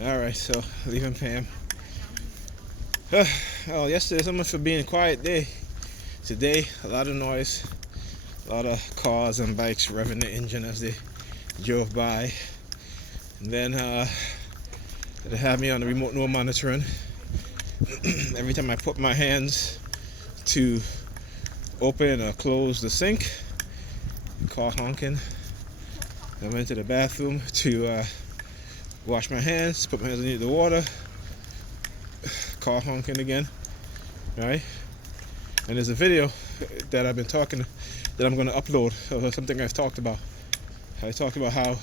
Alright, so leaving Pam. Oh, yesterday so much for being a quiet day. Today, a lot of noise, a lot of cars and bikes revving the engine as they drove by. And then they have me on the remote no monitoring. Every time I put my hands to open or close the sink, car honking. I went to the bathroom to wash my hands, put my hands underneath the water, car honking again, right? And there's a video that I've been talking, that I'm going to upload of something I've talked about. I talked about how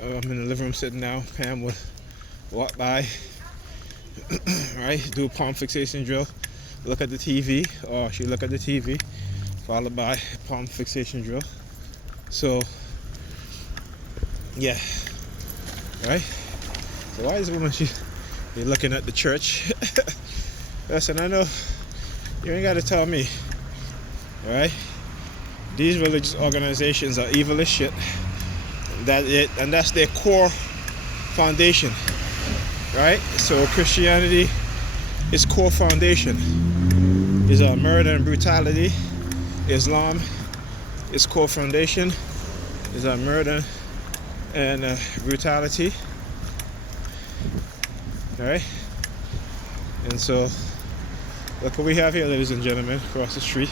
I'm in the living room sitting down, Pam would walk by, right, do a palm fixation drill, look at the TV, or she'd look at the TV, followed by palm fixation drill. So, yeah, right? So why is the woman, she's looking at the church? Listen, I know you ain't got to tell me, right? These religious organizations are evil as shit. And that's their core foundation, right? So Christianity, its core foundation is murder and brutality. Islam, its core foundation is murder and brutality. All right, and so look what we have here, ladies and gentlemen, across the street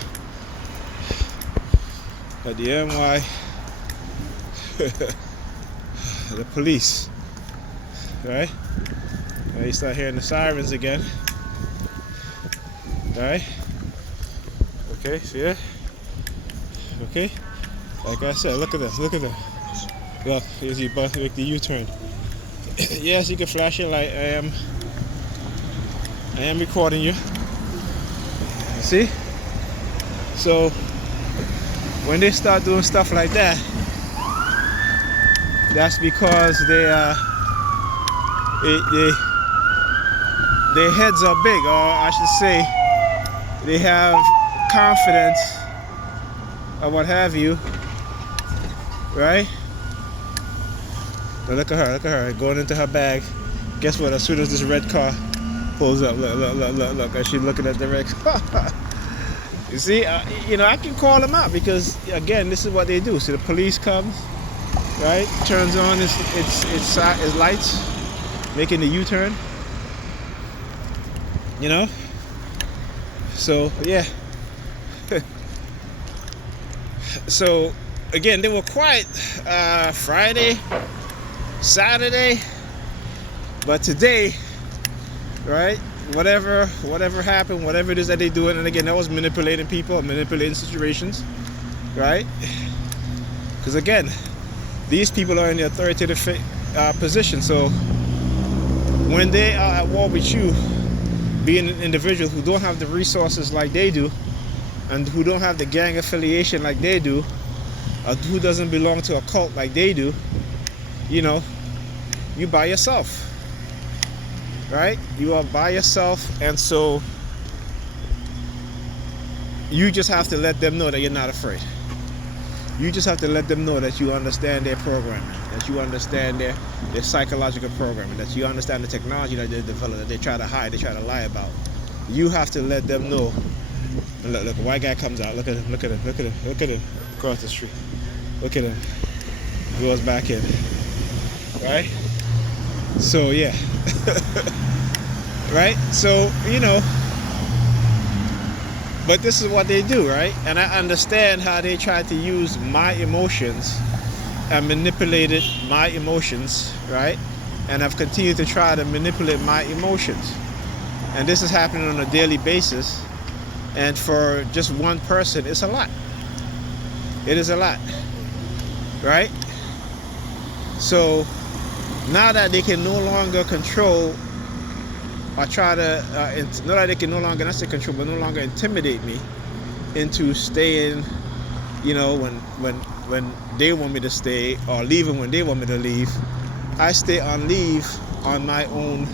at the NY. The police, right? Now you start hearing the sirens again, right? Okay, see it? Okay, like I said, look at them, look at them. Look, here's you about to make the U-turn. Yes, you can flash your light. I am recording you. See? So when they start doing stuff like that, that's because their heads are big, or I should say, they have confidence or what have you, right? Now look at her, going into her bag. Guess what? As soon as this red car pulls up, look, as she's looking at the red car. You see, I can call them out because, again, this is what they do. So the police comes, right? Turns on its lights, making the U-turn. You know? So, yeah. So, again, they were quiet Friday, Saturday, but today, right? Whatever happened, whatever it is that they do, and again, that was manipulating people, manipulating situations, right? Because again, these people are in the authoritative position. So when they are at war with you, being an individual who don't have the resources like they do, and who don't have the gang affiliation like they do, or who doesn't belong to a cult like they do, you by yourself, right? You are by yourself, and so you just have to let them know that you're not afraid. You just have to let them know that you understand their programming, that you understand their psychological programming, that you understand the technology that they develop, that they try to hide, they try to lie about. You have to let them know. And look, a white guy comes out. Look at him, look at him, look at him, look at him across the street. Look at him. Goes back in. Right? So, yeah. Right? So, but this is what they do, right? And I understand how they try to use my emotions and manipulated my emotions, right? And I've continued to try to manipulate my emotions. And this is happening on a daily basis. And for just one person, it's a lot. It is a lot, right? So now that they can no longer control or try to, not that they can no longer, not say control, but no longer intimidate me into staying, when they want me to stay, or leaving when they want me to leave, I stay on leave on my own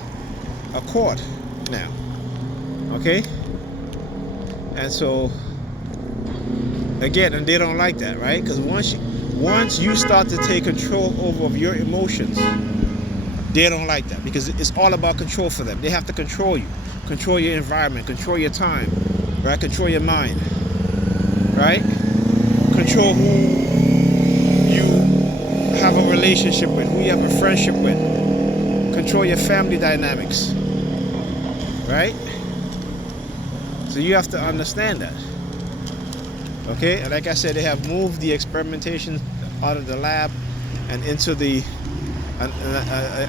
accord now, okay? And so, again, and they don't like that, right? Because once you start to take control over your emotions, They don't like that because it's all about control for them. They have to control you, control your environment, control your time, right? Control your mind, right? Control who you have a relationship with, who you have a friendship with. Control your family dynamics, right? So you have to understand that. Okay, and like I said, they have moved the experimentation out of the lab and into the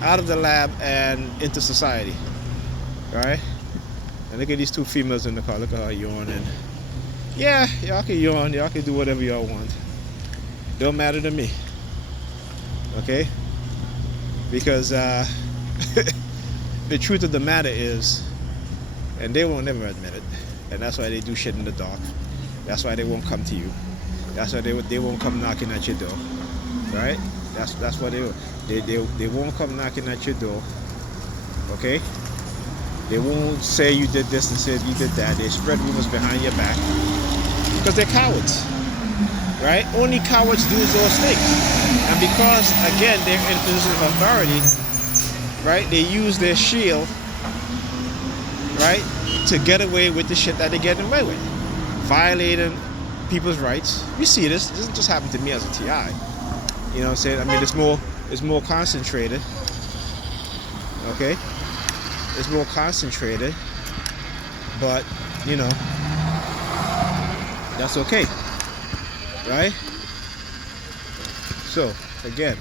out of the lab and into society, right? And look at these two females in the car. Look at her yawning. Yeah, y'all can yawn. Y'all can do whatever y'all want. Don't matter to me. Okay? Because the truth of the matter is, and they won't never admit it, and that's why they do shit in the dark. That's why they won't come to you. That's why they won't come knocking at your door, right? That's why they won't come knocking at your door. Okay? They won't say you did this and say you did that. They spread rumors behind your back because they're cowards, right? Only cowards do those things, and because again they're in a position of authority, right? They use their shield, right, to get away with the shit that they're getting away with, violating people's rights. You see this. This just happened to me as a TI. You know what I'm saying? I mean, it's more concentrated. Okay? It's more concentrated. But, you know, that's okay. Right? So, again.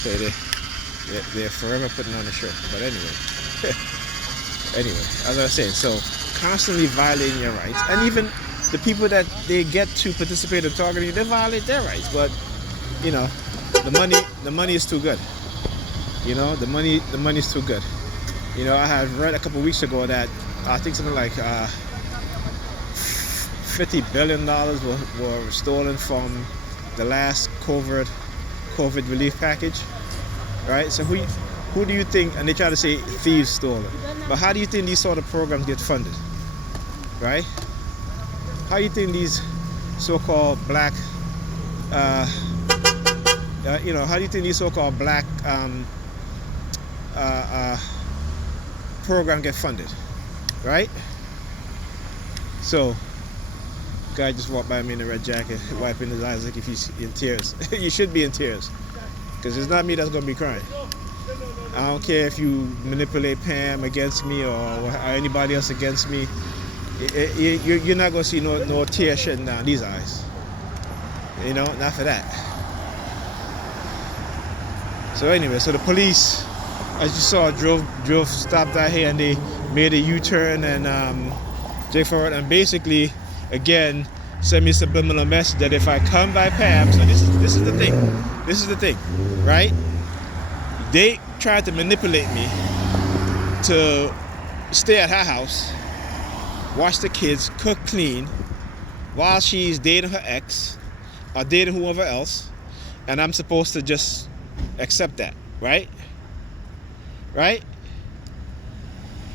Okay, they're forever putting on a shirt. But anyway. Anyway, as I was saying, so constantly violating your rights, and even the people that they get to participate in targeting, they violate their rights. But you know, the money is too good. You know, the money is too good. You know, I had read a couple weeks ago that I think something like $50 billion were stolen from the last COVID relief package, right? So who do you think, and they try to say thieves stole it, but how do you think these sort of programs get funded, right? How do you think these so-called black, how do you think these so-called black program get funded, right? So, guy just walked by me in a red jacket, wiping his eyes like if he's in tears. You should be in tears, because it's not me that's gonna be crying. I don't care if you manipulate Pam against me or anybody else against me. You're not gonna see no tear shedding down these eyes. You know, not for that. So anyway, so the police, as you saw, stopped out here and they made a U-turn and Jake forward, and basically, again, send me a subliminal message that if I come by Pam, so this is the thing, right? They tried to manipulate me to stay at her house, watch the kids, cook, clean, while she's dating her ex or dating whoever else, and I'm supposed to just accept that, right? Right?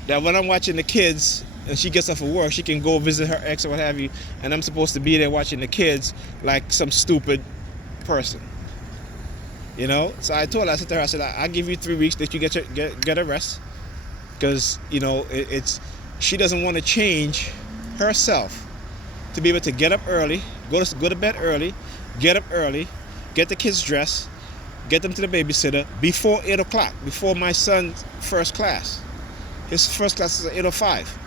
That when I'm watching the kids and she gets off of work, she can go visit her ex or what have you, and I'm supposed to be there watching the kids like some stupid person. You know, so I told her, I said to her, I said, I'll give you 3 weeks that you get a rest, because you know she doesn't want to change herself to be able to get up early, go to bed early, get up early, get the kids dressed, get them to the babysitter before 8 o'clock, before my son's first class. His first class is at 8:05.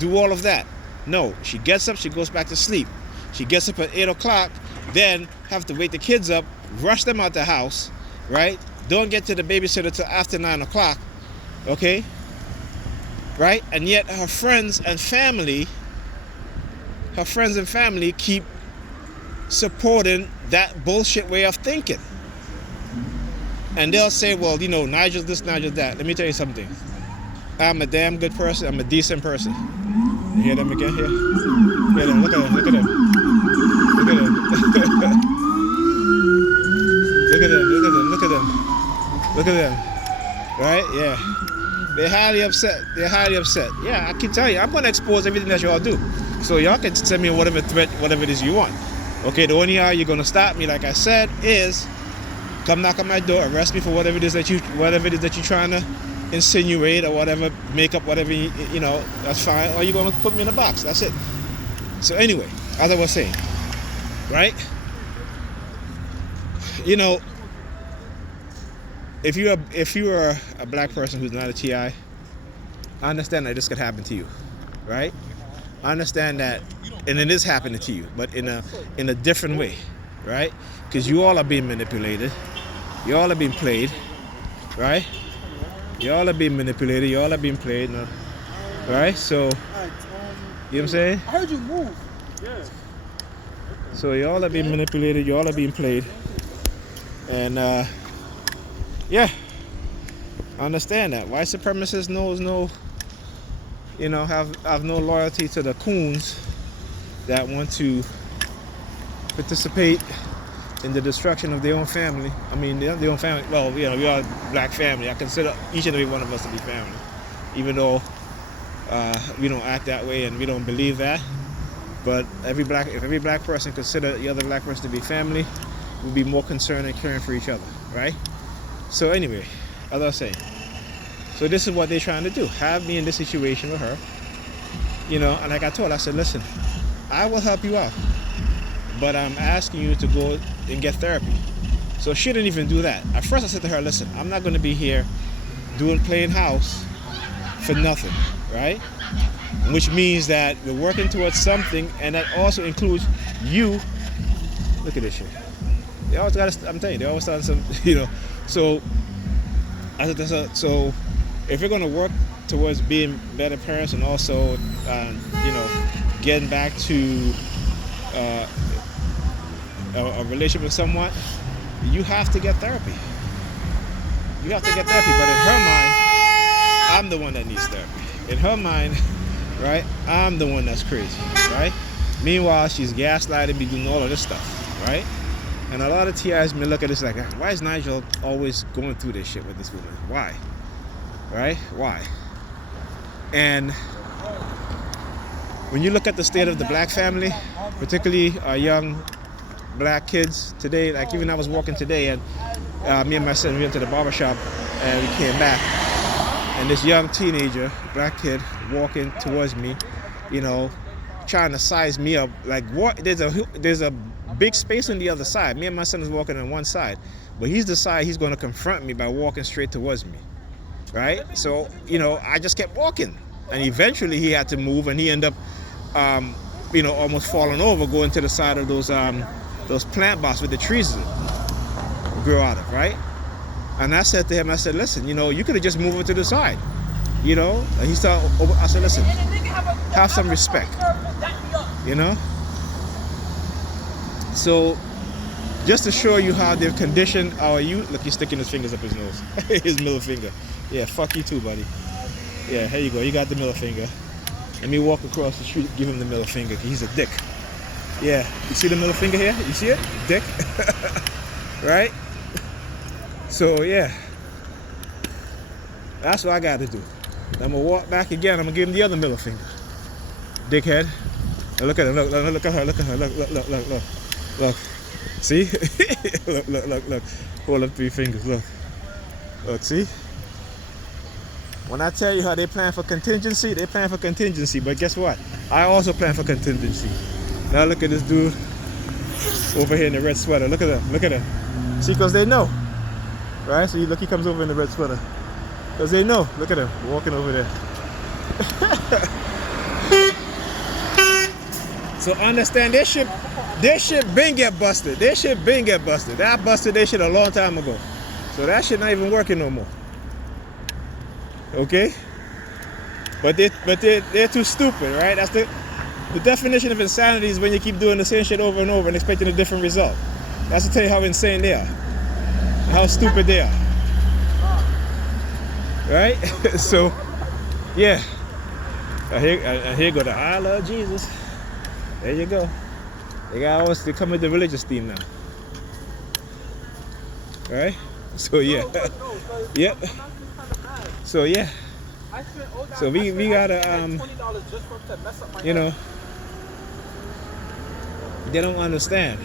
Do all of that. No, she gets up, she goes back to sleep. She gets up at 8 o'clock, then have to wake the kids up, rush them out the house, right? Don't get to the babysitter till after 9 o'clock, okay? Right? And yet her friends and family keep supporting that bullshit way of thinking. And they'll say, well, you know, Nigel's this, Nigel's that. Let me tell you something. I'm a damn good person. I'm a decent person. You hear them again here? Hear them. Look at them. Look at them. Look at them. Look at them. Look at them. Look at them. Look at them. Right? Yeah. They're highly upset. They're highly upset. Yeah, I can tell you. I'm going to expose everything that you all do. So y'all can send me whatever threat, whatever it is you want. Okay, the only how you're gonna stop me, like I said, is come knock on my door, arrest me for whatever it is that you're trying to insinuate or whatever, make up whatever you know. That's fine. Or you're gonna put me in a box. That's it. So anyway, as I was saying, right? You know, if you are a black person who's not a TI, I understand that this could happen to you, right? I understand that, and it is happening to you, but in a different way, right? Because you all are being manipulated, you all are being played, right? You all are being manipulated, you all are being played, right? So, you know what I'm saying? I heard you move. Yeah. So you all are being manipulated, you all are being played, and yeah, I understand that. White supremacists knows no, you know, have no loyalty to the coons that want to participate in the destruction of their own family. I mean, their own family. Well, you know, we are a black family. I consider each and every one of us to be family, even though we don't act that way and we don't believe that. But if every black person consider the other black person to be family, we'd be more concerned and caring for each other, right? So anyway, as I was saying, so this is what they're trying to do: have me in this situation with her, you know. And like I told her, I said, listen, I will help you out, but I'm asking you to go and get therapy. So she didn't even do that. At first I said to her, listen, I'm not going to be here playing house for nothing, right? Which means that we're working towards something, and that also includes you. Look at this shit. They always got to, I'm telling you, they always start some, you know. So I said, so if we're going to work towards being better parents and also, you know, getting back to a relationship with someone, you have to get therapy. You have to get therapy, but in her mind, I'm the one that needs therapy. In her mind, right, I'm the one that's crazy, right? Meanwhile, she's gaslighting me, doing all of this stuff, right? And a lot of TIs may look at this like, why is Nigel always going through this shit with this woman? Why? Right? Why? And when you look at the state of the black family, particularly our young black kids today, like even I was walking today and me and my son, we went to the barbershop and we came back, and this young teenager, black kid, walking towards me, you know, trying to size me up. Like, what? There's a big space on the other side. Me and my son is walking on one side, but he's decided he's going to confront me by walking straight towards me, right? So, you know, I just kept walking, and eventually he had to move, and he ended up, you know, almost falling over, going to the side of those plant boxes with the trees grow out of, right? And I said to him, I said, listen, you know, you could have just moved over to the side, you know? And he started, I said, listen, have some respect, you know? So, just to show you how they've conditioned our youth, look, he's sticking his fingers up his nose, his middle finger. Yeah, fuck you too, buddy. Yeah, here you go, you got the middle finger. Let me walk across the street, give him the middle finger, because he's a dick. Yeah, you see the middle finger here? You see it? Dick. Right? So, yeah. That's what I got to do. I'm going to walk back again. I'm going to give him the other middle finger. Dickhead. Now look at her. Look at her. Look at her. Look. See? Look. Hold up 3 fingers. Look, see? When I tell you how they plan for contingency, they plan for contingency. But guess what? I also plan for contingency. Now look at this dude over here in the red sweater. Look at her. See, because they know. Right? So you look, he comes over in the red sweater. Because they know. Look at him walking over there. So understand, their shit been get busted. That busted their shit a long time ago. So that shit not even working no more. Okay? But they're too stupid, right? That's the definition of insanity is when you keep doing the same shit over and over and expecting a different result. That's to tell you how insane they are. How stupid they are. Right? So, yeah. Here go the I love Jesus. There you go. They come with the religious theme now. Right? So, yeah. Yep. So, yeah. So we gotta, you know, They don't understand.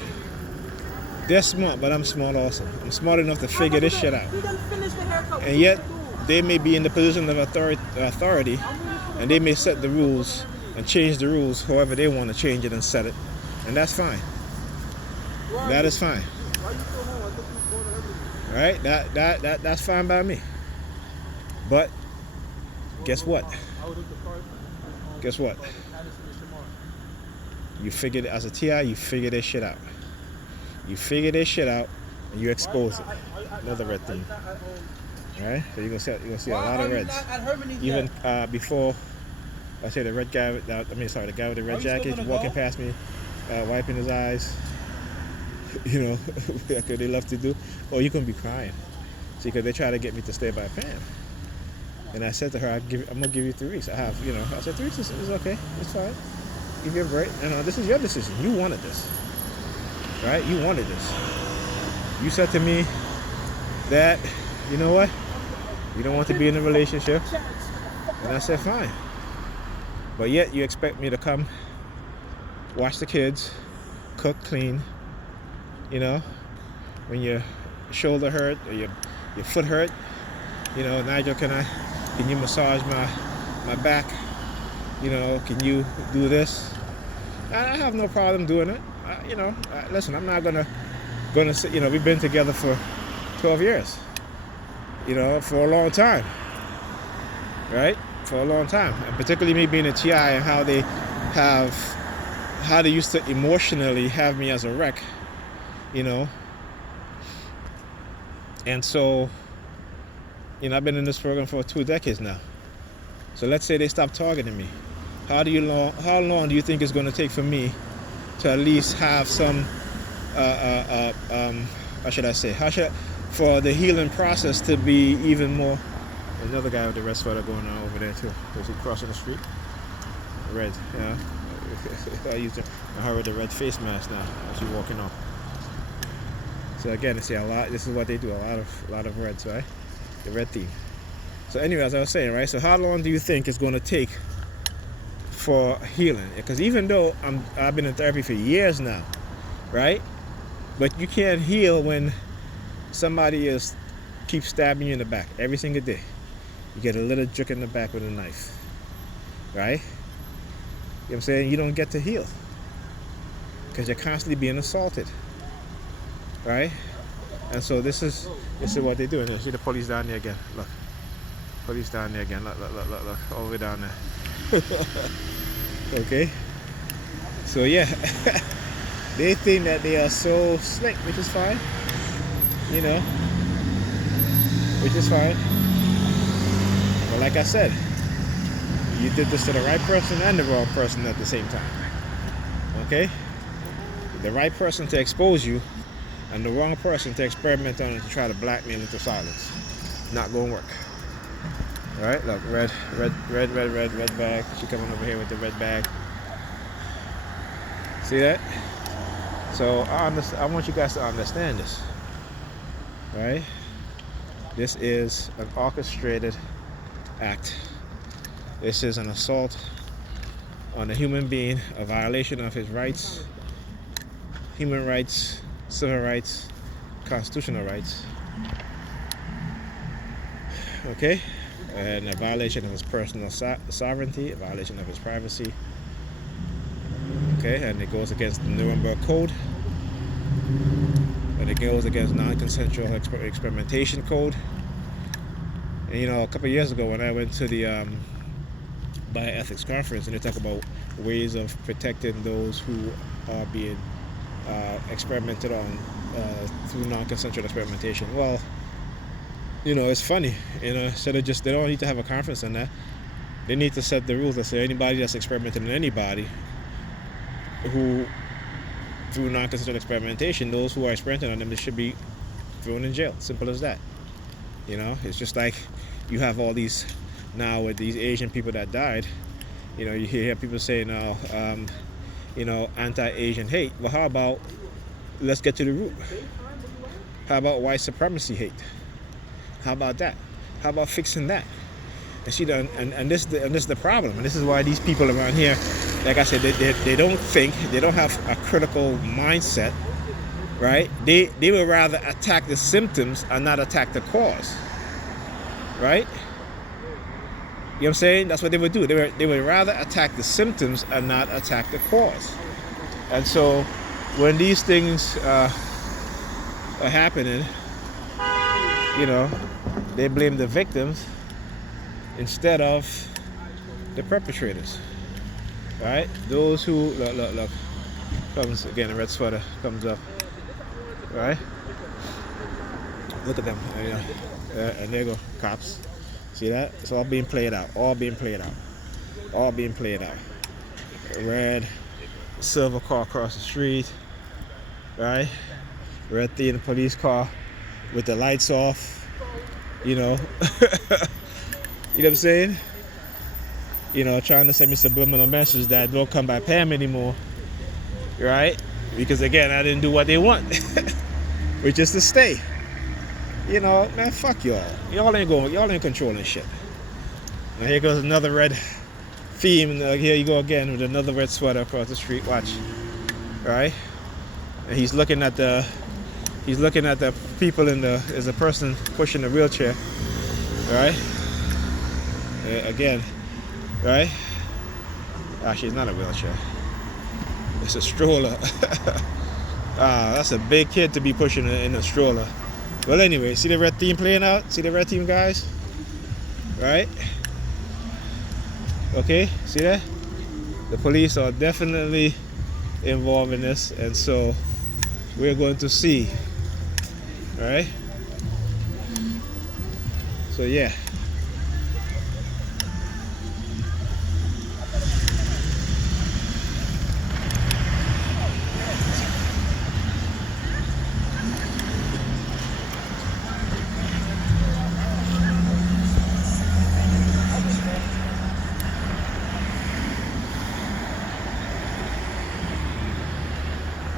They're smart, but I'm smart also. I'm smart enough to figure this shit out. And yet, they may be in the position of authority, and they may set the rules and change the rules however they want to change it and set it. And that's fine. That is fine. Right? That's fine by me. But guess what? Guess what? You figured, as a TI, you figure this shit out. You figure this shit out and you expose it. Another red thing. Alright? So you're gonna see a lot of reds. Even before I say the red guy, the guy with the red jacket walking past me, wiping his eyes. You know, like they love to do. Oh, you're gonna be crying. See, because they try to get me to stay by Pam. And I said to her, I'm gonna give you 3 weeks. I said 3 weeks is okay. It's fine. Give you a break. And this is your decision. You wanted this, right? You wanted this. You said to me that, you know what? You don't want to be in a relationship. And I said, fine. But yet you expect me to come, watch the kids, cook, clean. You know, when your shoulder hurt or your foot hurt, you know, Nigel, can you massage my back? You know, can you do this? I have no problem doing it. Listen, I'm not gonna say, you know, we've been together for 12 years. You know, for a long time, right? For a long time, and particularly me being a TI and how they used to emotionally have me as a wreck. You know, and so, you know, I've been in this program for 2 decades now. So let's say they stop targeting me. How long do you think it's going to take for me to at least have some, for the healing process to be even more? Another guy with the red sweater going on over there too. Was he crossing the street? Red, yeah. I heard the red face mask now as she's walking off. So again, you see a lot. This is what they do. A lot of reds, right? The red theme. So anyway, as I was saying, right. So how long do you think it's going to take for healing? Because even though I've been in therapy for years now, right? But you can't heal when somebody keeps stabbing you in the back every single day. You get a little jerk in the back with a knife, right? You know what I'm saying? You don't get to heal because you're constantly being assaulted. Right? And so this is what they do. And you see the police down there again. Look. Police down there again. Look. All the way down there. Okay? So yeah. They think that they are so slick, which is fine. You know. Which is fine. But like I said, you did this to the right person and the wrong person at the same time. Okay? The right person to expose you, and the wrong person to experiment on it to try to blackmail into silence. Not gonna work. Alright, look, red bag. She coming over here with the red bag. See that? So I want you guys to understand this. Right? This is an orchestrated act. This is an assault on a human being, a violation of his rights, human rights, civil rights, constitutional rights, okay, and a violation of his personal sovereignty, a violation of his privacy, okay, and it goes against the Nuremberg Code, and it goes against non-consensual experimentation code. And you know, a couple of years ago when I went to the bioethics conference, and they talk about ways of protecting those who are being experimented on through non-consensual experimentation. Well, you know, it's funny, you know, instead of they don't need to have a conference on that. They need to set the rules that say anybody that's experimenting on anybody who, through non-consensual experimentation, those who are experimenting on them, they should be thrown in jail. Simple as that. You know, it's just like you have all these now with these Asian people that died. You know, you hear people say now, you know, anti-Asian hate. Well, how about let's get to the root? How about white supremacy hate? How about that? How about fixing that? And see, and this is the problem. And this is why these people around here, like I said, they don't think, they don't have a critical mindset, right? They would rather attack the symptoms and not attack the cause, right? You know what I'm saying? That's what they would do. They would rather attack the symptoms and not attack the cause. And so when these things are happening, you know, they blame the victims instead of the perpetrators, right? Those who, look, comes again, the red sweater comes up, right? Look at them, and there you go, cops. See that? It's all being played out, all being played out. Red silver car across the street, right? Red thing in the police car with the lights off, you know. You know what I'm saying? You know, trying to send me subliminal message that don't come by Pam anymore, right? Because again, I didn't do what they want, which is to stay. You know, man, fuck y'all. Y'all ain't controlling shit. Now here goes another red theme. Here you go again with another red sweater across the street. Watch, right? And he's looking at the people there's a person pushing the wheelchair, right? Again, right? Actually, it's not a wheelchair. It's a stroller. That's a big kid to be pushing in a stroller. Well, anyway, see the red team playing out? See the red team guys? Right? Okay, see that? The police are definitely involved in this, and so we're going to see. Right? So yeah.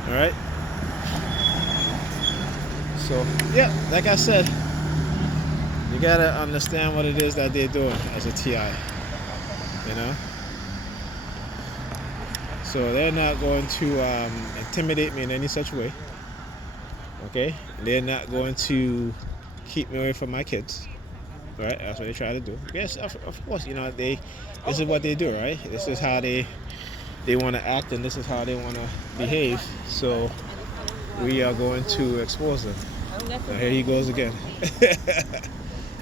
All right. So yeah, like I said, you gotta understand what it is that they're doing as a TI, you know. So they're not going to intimidate me in any such way. Okay, they're not going to keep me away from my kids. Right, that's what they try to do. Yes, of course, you know this is what they do, right? This is how they want to act, and this is how they want to behave. So we are going to expose them. Now, here he goes again.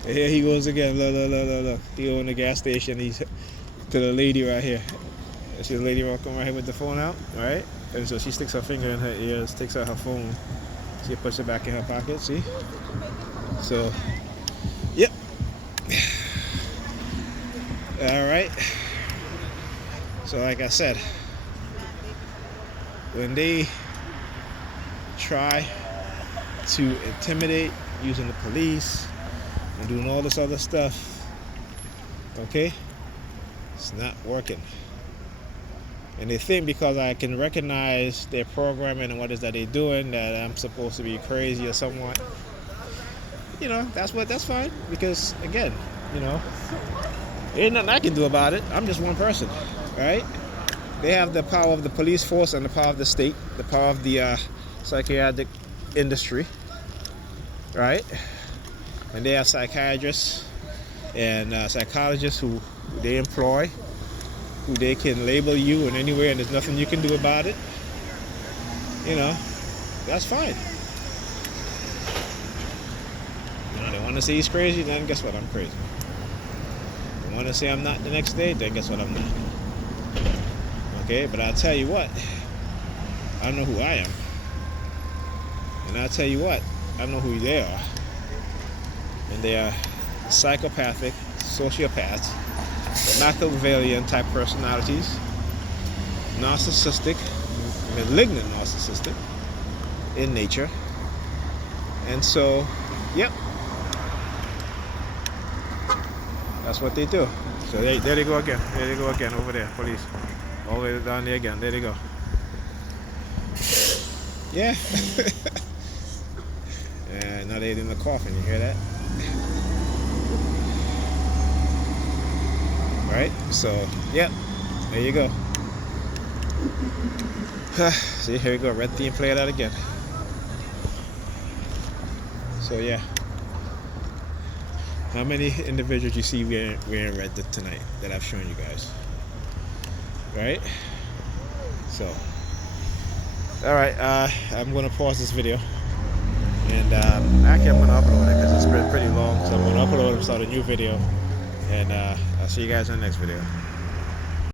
Here he goes again. Look. He go in the gas station. He's to the lady right here. See the lady walking right here with the phone out, right? And so she sticks her finger in her ears, takes out her phone. She puts it back in her pocket. See? So, yep. All right. So, like I said, when they try to intimidate using the police and doing all this other stuff, okay, it's not working. And they think because I can recognize their programming and what it is that they're doing that I'm supposed to be crazy or somewhat. You know, that's fine, because again, you know, there ain't nothing I can do about it. I'm just one person, right? They have the power of the police force and the power of the state, the power of the psychiatric industry, right? And they have psychiatrists and psychologists who they employ, who they can label you in any way, and there's nothing you can do about it. You know, that's fine. You know, they want to say he's crazy, then guess what? I'm crazy. They want to say I'm not the next day, then guess what? I'm not. Okay, but I'll tell you what, I know who I am. And I'll tell you what, I know who they are. And they are psychopathic, sociopaths, Machiavellian type personalities, narcissistic, malignant narcissistic in nature. And so, yep, that's what they do. So there they go again. There they go again over there, police. All the way down there again. There they go. Yeah. And now they're in the coffin. You hear that? right? So, yeah, there you go. See, here we go. Red theme, play that again. So, yeah. How many individuals you see wearing red tonight that I've shown you guys? Right? So, all right. I'm gonna pause this video, and actually I'm gonna upload it because it's been pretty long. So I'm gonna upload and start a new video, and I'll see you guys in the next video.